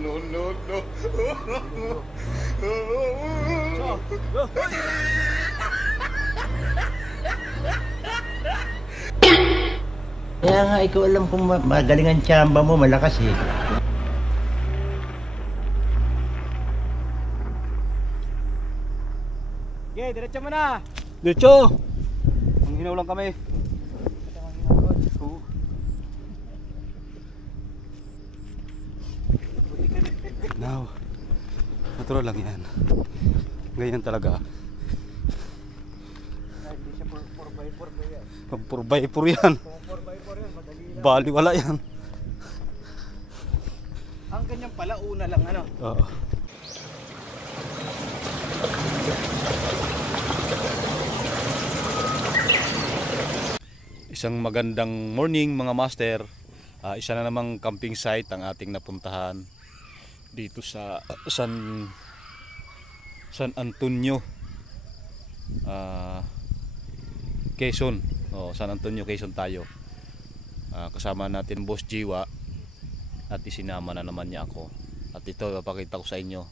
no, no, no. Kaya nga ikaw alam kung magaling ang tsamba mo, malakas eh. Okay, diretso mo na. Diretso. Ang hinaw lang kami. Now, natural lang yan. Ganyan talaga. Hindi siya 4x4 ba yan? 4x4 yan. 4x4 yan, madali lang. Bali, wala yan. Ang ganyan pala, una lang ano? Oo. Isang magandang morning mga master. Isa na namang camping site ang ating napuntahan dito sa San Antonio, Quezon. San Antonio, Quezon tayo. Kasama natin Boss Jiwa at isinama na naman niya ako. At ito ipapakita ko sa inyo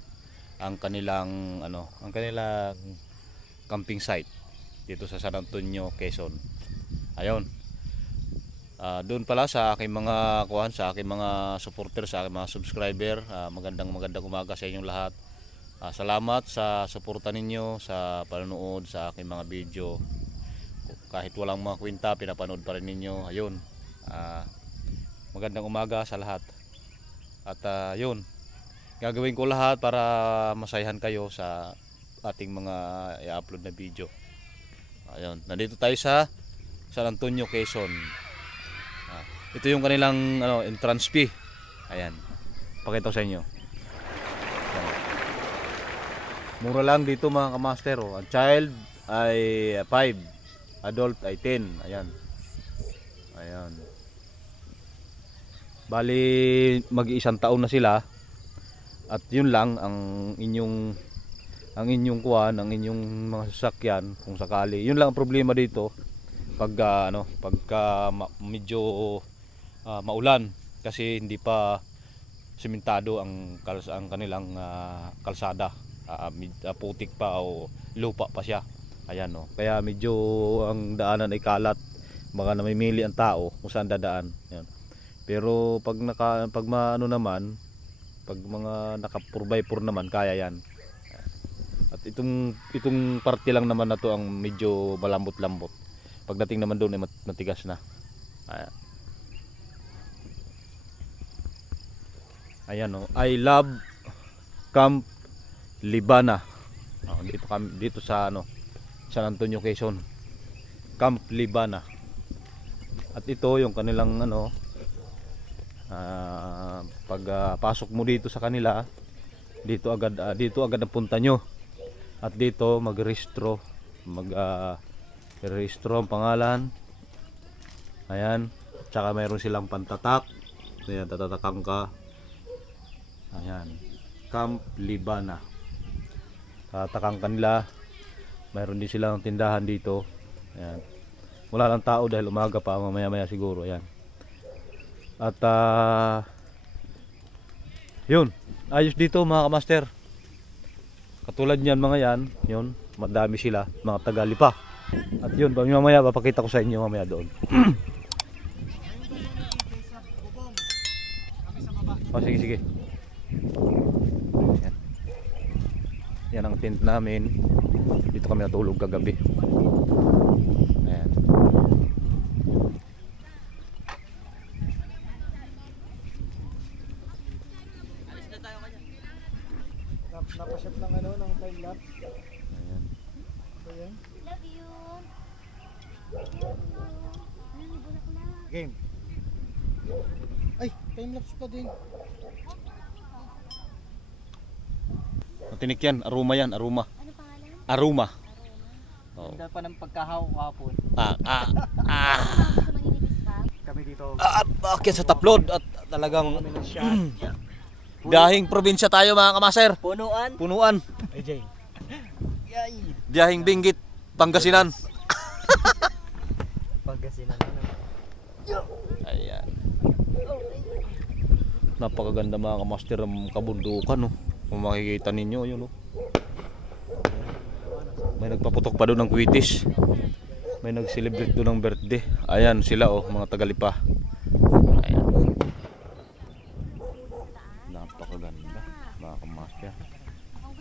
ang kanilang camping site dito sa San Antonio, Quezon. Ayun. Doon pala sa aking mga sa aking mga supporter, sa aking mga subscriber, magandang umaga sa inyong lahat. Salamat sa suporta ninyo, sa panonood sa aking mga video. Kahit walang mga kwenta, pinapanood pa rin ninyo. Ayun. Magandang umaga sa lahat. At yun, gagawin ko lahat para masayahan kayo sa ating mga i-upload na video. Ayun, nandito tayo sa San Antonio, Quezon. Ito yung kanilang entrance fee. Ayan. Pakita ko sa inyo. Ayan. Mura lang dito mga kamaster. Ang child ay 5, adult ay 10. Ayan. Ayan. Bali mag-iisang taon na sila. At yun lang ang inyong kuwan, ang inyong mga sasakyan kung sakali. Yun lang ang problema dito. Pagka medyo maulan kasi hindi pa simentado ang kanilang kalsada, putik pa o lupa pa siya. Ayan kaya medyo ang daanan ay kalat, baka namimili ang tao kung saan dadaan. Ayan. Pero pag naman, pag mga naka 4x4 naman kaya yan. At itong parte lang naman na to ang medyo malambot-lambot. Pagdating naman doon ay matigas na. Ayan I love Camp Libana. Dito sa San Antonio, Quezon. Camp Libana. At ito yung kanilang pag pasok mo dito sa kanila, dito agad ang punta nyo. At dito mag-rehistro ang pangalan. Ayan. Tsaka mayroon silang pantatak. Ayan, tatatakan ka. Ayan. Camp Libana. Tatakan kanila. Mayroon din silang tindahan dito. Ayan. Wala lang tao dahil umaga pa, mamaya siguro. Ayan. At yun. Ayos dito mga kamaster. Katulad niyan mga yan. Yun. Madami sila. Mga Tagalipa. At yun, mamaya papakita ko sa inyo mamaya doon. Sige. Yan ang tent namin. Dito kami natulog kagabi. Ayan. Alis na tayo kanya. Napashot ng ng time lapse. Ayan. Ayan. Love you. Game. Ay, time lapse pa din. Matinik yan, aroma yan, aroma. Ano pangalan? Aroma. Aroma. Ganda pa ng pagkahaw kapon. Gusto maninipis ka? Kami dito. At bakit sa taplod at talagang biyahing probinsya tayo mga kamaser. Punuan. Ay, Jay. Biyahing Benguet, Pangasinan. Pangasinan. Ayan. Napakaganda mga kamaster ng kabundukan, no. Kung makikita ninyo, yun, no. May nagpaputok pa doon ng kwitis. May nag-celebrate doon ng birthday. Ayan sila, oh, mga Tagalipa. Ayan. Napakaganda mga kamaster.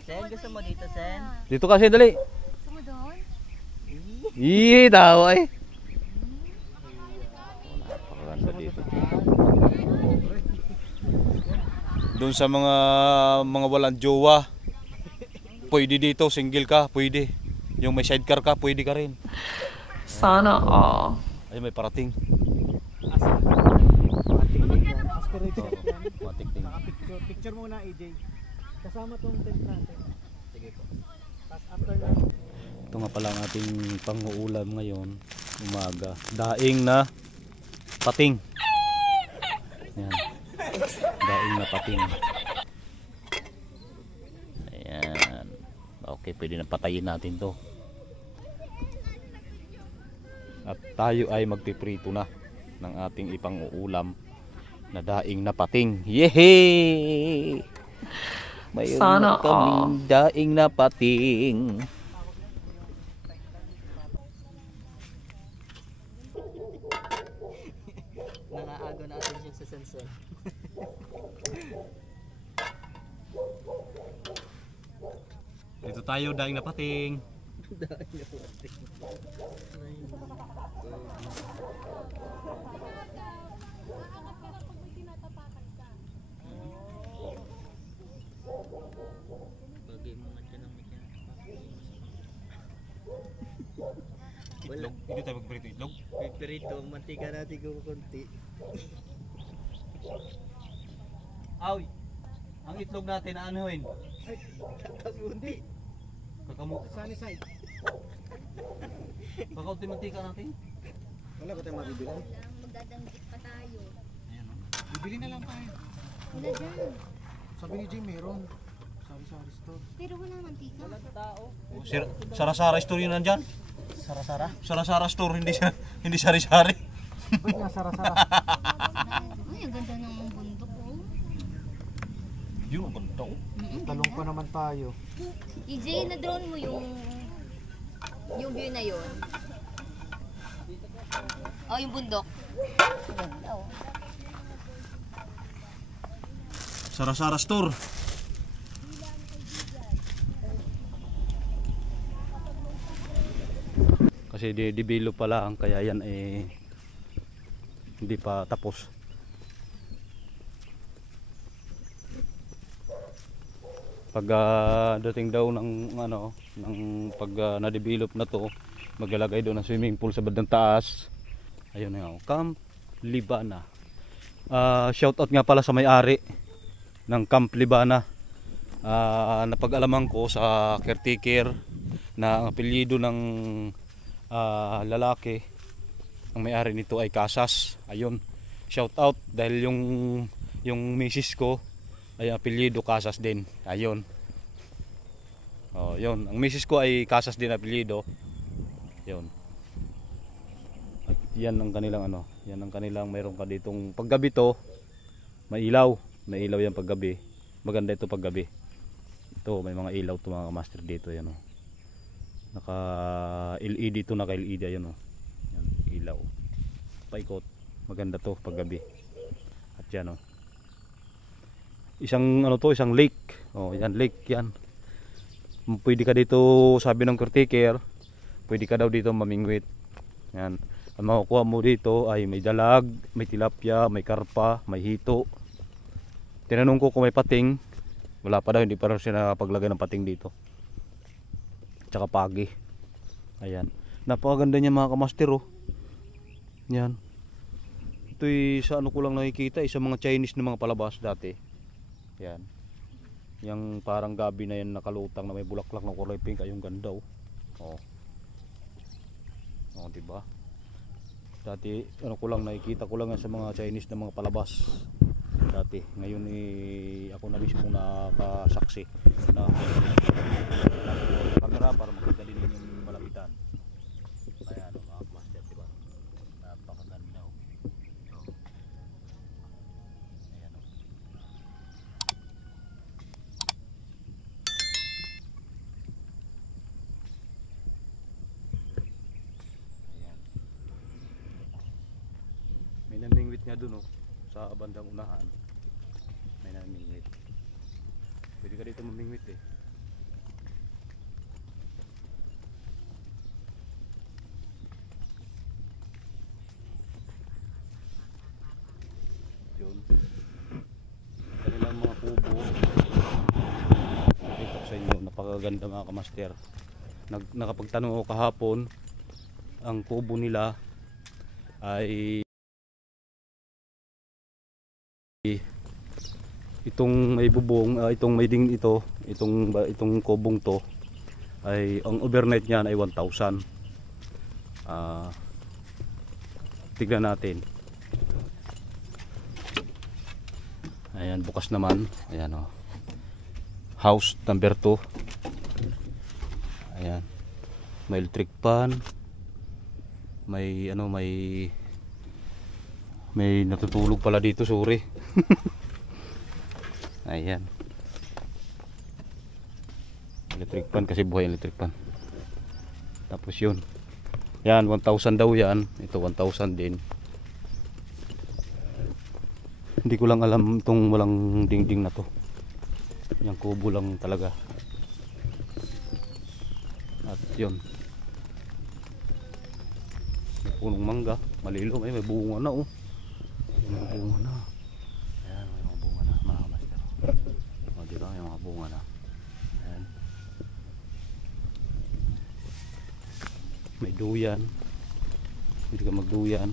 Sen, gusto mo dito, Sen? Dito kasi, dali. Gusto mo doon? Ih, tawa eh. Napakaganda dito. Doon sa mga walang jowa, pwede dito, single ka, pwede. Yung may sidecar ka, pwede ka rin. Sana all. Ay, may parating. Matik din. Picture muna, AJ. Kasama tong tent natin. Sige po. Tapos after na. Ito nga pala ang ating pang-uulam ngayon, umaga. Daing na pating. Ayan. Daing na pating. Ayan. Okay, pwede na patayin natin to. At tayo ay magpiprito na ng ating ipang-uulam na daing na pating. Yehey! Mayroon Sana na kaming daing na pating. Nangaago natin siya sa sensor. Dito tayo, daing na pating. Itlog. Hindi tayo magprito itlog. Pipirito, mantika natin kung konti. Aw, ang itlog natin aanuhin. Tabundi. Kakamu. Sunny side. Kakaunti mantika natin. Wala ba tayong mabibilan? Magdadanggit pa tayo. Ayan o. Bibili na lang tayo. Wala dyan. Sabi ni Jay, meron. Sari-sari store. Pero wala mantika. Sara-sara store yun nandyan. Sara-sara? Sara-sara store, hindi sari-sari. Ba't nga sara-sara? Ay, ang ganda ng bundok, oh. Yun ang ganda o. Talong pa naman tayo. EJ, na-drone mo yung view na yun. Oh, yung bundok. Ang ganda, oh. Sara-sara store. Kasi develop pala ang kaya yan eh hindi pa tapos. Pag dating daw ng pag na-develop na to, maglalagay doon ng swimming pool sa bandang taas. Ayun na yun, Camp Libana. Shout out nga pala sa may-ari ng Camp Libana. Napag-alaman ko sa caretaker na ang apelyido ng lalaki, ang may-ari nito ay Casas. Ayun, shout out dahil yung misis ko ay apelyido Casas din. Ayun. Oh, yun. Ang misis ko ay Casas din apelyido. Yun. At yan ang kanilang yan ang kanilang mayroon ka ditong paggabi to, may ilaw. May ilaw yan paggabi. Maganda ito paggabi. Ito, may mga ilaw to mga master dito yan oh. Naka LED to, naka LED ayun oh. Yan, ilaw. Paikot. Maganda to paggabi. At yan oh. Isang isang lake. Oh, yan lake yan. Pwede ka dito, sabi ng caretaker, pwede ka daw dito mamingwit. Yan. Ang makukuha mo dito ay may dalag, may tilapia, may karpa, may hito. Tinanong ko kung may pating. Wala pa daw, hindi pa rin siya nakapaglagay ng pating dito. Tsaka pagi. Ayan. Napakaganda niya mga kamaster oh. Yan. Ito'y sa ko lang nakikita, sa mga Chinese na mga palabas dati. Yan. Yang parang gabi na yan nakalutang na may bulaklak na kulay pink, ayong ganda oh. Oh. Oh, diba? Dati ko lang nakikita ko lang yan sa mga Chinese na mga palabas dati. Ngayon ako na mismo nakasaksi na camera para makita din yung malapitan. Ayan o mga master, diba? Napakaganda o. Ayan o. niya dun, oh, sa bandang unahan. May namingwit. Pwede ka dito mamingwit eh. Yun. Kanilang mga kubo. Nakita ko sa inyo, napakaganda mga kamaster. Nakapagtanong ako kahapon, ang kubo nila ay itong may bubong, itong may ding ito, itong kubong to ay ang overnight niyan ay 1,000. Tignan natin. Ayan, bukas naman. Ayan, oh. House number 2. Ayan. May electric pan. May ano, may natutulog pala dito, sorry. Ayan. Electric pan kasi buhay electric pan. Tapos yun. Yan, 1,000 daw yan. Ito 1,000 din. Hindi ko lang alam itong walang dingding na to. Yung kubo lang talaga. At yun. May punong mangga. Malilo. May bunga na, oh. May bunga na. Ayan, may mga bunga na. Mga kamaster. O, diba? May mga bunga na. Ayan. May duyan. Pwede ka magduyan.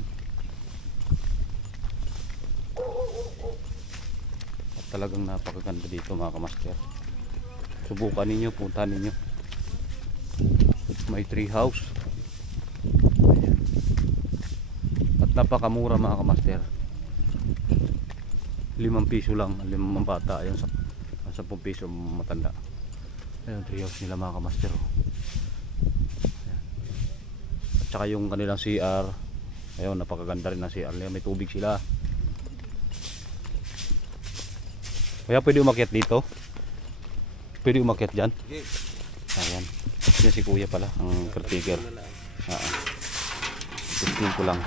At talagang napakaganda dito mga kamaster. Subukan ninyo, puntahan ninyo. May tree house. Ayan. At napakamura mga kamaster. 5 piso lang, 5 bata, ayun, 10 piso matanda. Ayun, tree house nila mga kamaster. Ayan. At saka yung kanilang CR, ayun, napakaganda rin ang CR nila, may tubig sila. Kaya pwede umakyat dito. Pwede umakyat dyan. Ayan. Yan si kuya pala, ang caretaker. Testing ko lang.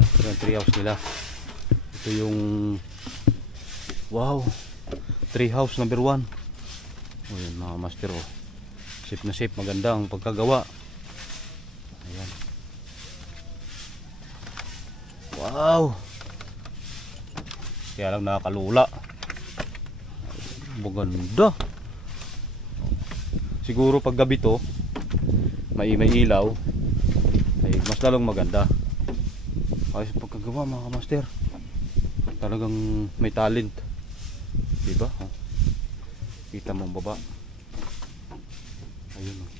Ito yung tree house nila. Ito yung wow, tree house number 1. O yun mga master, oh. Safe na safe, maganda ang pagkagawa. Ayan. Wow. Kaya lang nakakalula. Maganda. Siguro pag gabi to, may ilaw, ay mas lalong maganda. Ayos ang pagkagawa mga kamaster. Talagang may talent. Diba? Oh. Kita mo ang baba. Ayun, oh.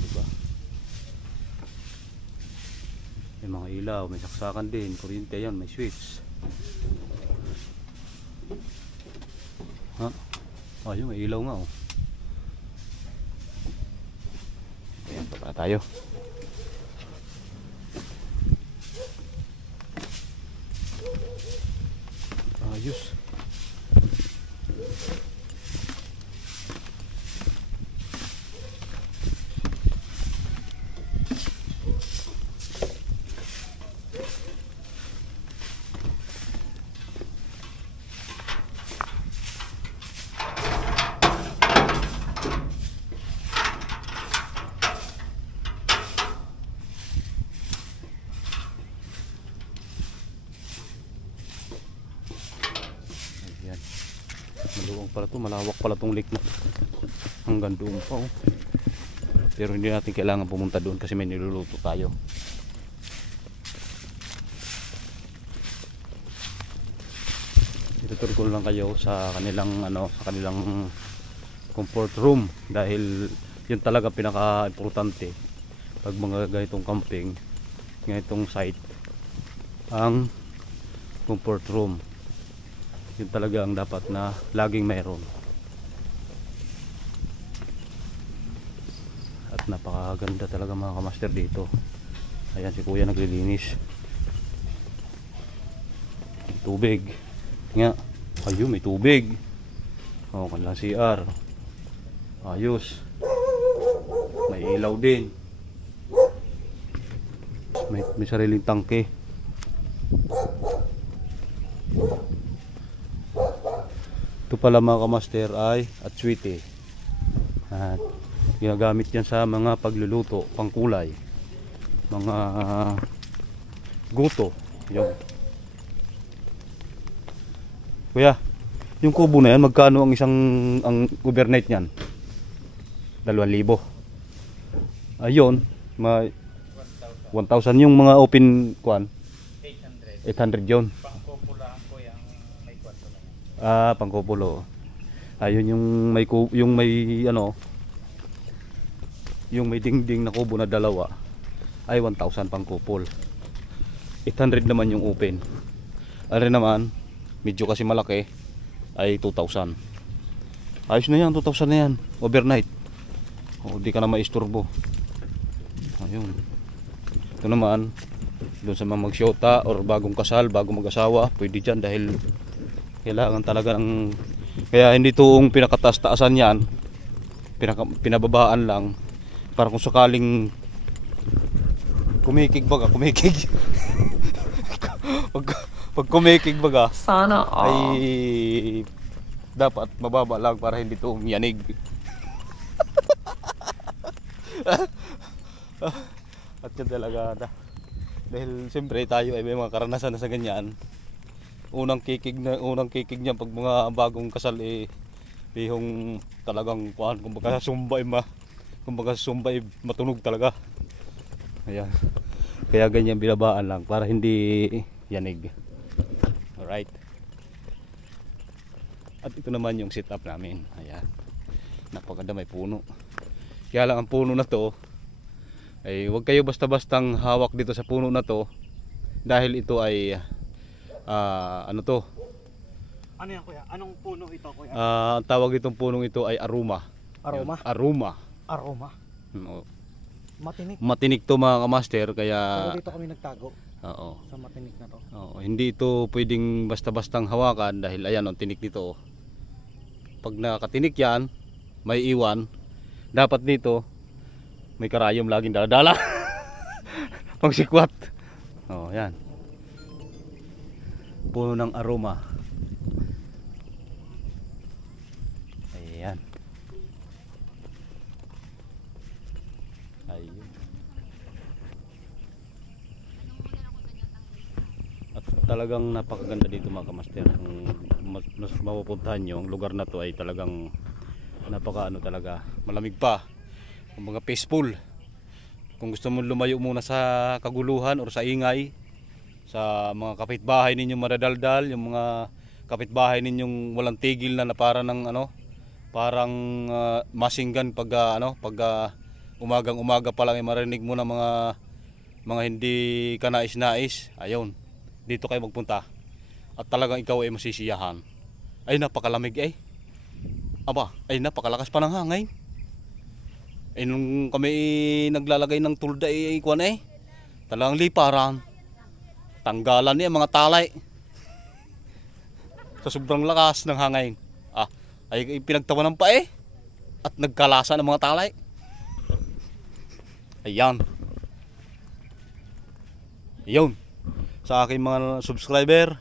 Diba? May mga ilaw, may saksakan din, kuryente, yan, may switch. Ha? Ayun, may ilaw nga, oh. Ayan, baba tayo. Ayos. Maluwang pala to, malawak pala tong lake na. Hanggang doon pa, oh. Pero hindi natin kailangan pumunta doon kasi may niluluto tayo. Ituturo ko lang kayo sa kanilang sa kanilang comfort room dahil yun talaga pinaka-importante pag mga ganitong camping, ganitong site, ang comfort room. Yun talaga ang dapat na laging mayroon. At napakaganda talaga mga kamaster dito. Ayan si kuya naglilinis. May tubig. Nga. Ayun, may tubig. O, kanilang CR. Ayos. May ilaw din. May sariling tangke. Ito pala mga kamaster ay atswite. At ginagamit yan sa mga pagluluto, pangkulay, mga guto. Yun. Kuya, yung kubo na yan, magkano ang ang overnight niyan? 2,000. Ayun, 1,000 yung mga open kuan. 800 yun. Pangkupulo. Ayun yung may ano, yung may dingding na kubo na dalawa ay 1,000 pangkupol. 800 naman yung open. Ari naman, medyo kasi malaki ay 2,000. Ayos na yan, 2,000 na yan. Overnight. O, di ka na maisturbo. Ayun. Ito naman, doon sa mga magsyota or bagong kasal, bagong mag-asawa, pwede dyan dahil kailangan talaga ng... Kaya hindi itong pinakataas-taasan yan, pinababaan lang para kung sakaling kumikig baga, kumikig. Pag kumikig baga, Sana all. ay dapat mababa lang para hindi ito yanig. At yun talaga dahil siyempre tayo ay may mga karanasan na sa ganyan. Unang kikig niya pag mga bagong kasal yung talagang kuan, kumbaga sumbay matunog talaga. Ayan. Kaya ganyan binabaan lang para hindi yanig. Alright. At ito naman yung setup namin. Ayan. Napakaganda, may puno. Kaya lang ang puno na to ay huwag kayo basta-bastang hawak dito sa puno na to dahil ito ay ano to? Ano yan kuya? Anong puno ito kuya? Ang tawag itong punong ito ay aruma. Aroma? Yun, aruma. Aroma. Oo. Matinik. Matinik to mga kamaster kaya Pero dito kami nagtago oo. sa matinik na to. Oo, hindi ito pwedeng basta-bastang hawakan dahil ayan ang tinik nito. Pag nakatinik yan, may iwan. Dapat dito may karayom laging daladala. Pang sikwat. Oh, yan. Puno ng aroma. Ayan. Ayun. At talagang napakaganda dito mga kamaster. Mas mapupuntahan nyo, ang lugar na to ay talagang napaka talaga, malamig pa, mga peaceful. Kung gusto mo lumayo muna sa kaguluhan or sa ingay, sa mga kapitbahay ninyong madadaldal, yung mga kapitbahay ninyong walang tigil na para ng parang masinggan pag umagang-umaga pa lang ay marinig mo na mga hindi ka nais-nais. Ayun, dito kayo magpunta. At talagang ikaw ay masisiyahan. Ay napakalamig Aba, ay napakalakas pa ng hangin. Ay nung kami naglalagay ng tulda talagang liparan. Tanggalan niya mga talay. Sa sobrang lakas ng hangin. Ay pinagtawanan pa at nagkalasa ng mga talay. Ayan. Yun. Sa aking mga subscriber,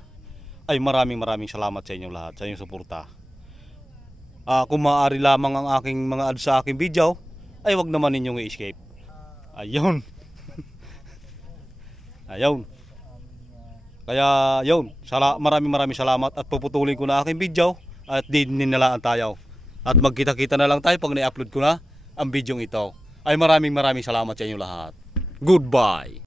ay maraming salamat sa inyong lahat, sa inyong suporta. Kung maaari lamang ang aking mga ads sa aking video, ay wag naman ninyong i-escape. Ayun. Ayun. Kaya yun, maraming salamat at puputulin ko na aking video at dinilalaan tayo. At magkita-kita na lang tayo pag na-upload ko na ang video ito. Ay maraming salamat sa inyo lahat. Goodbye.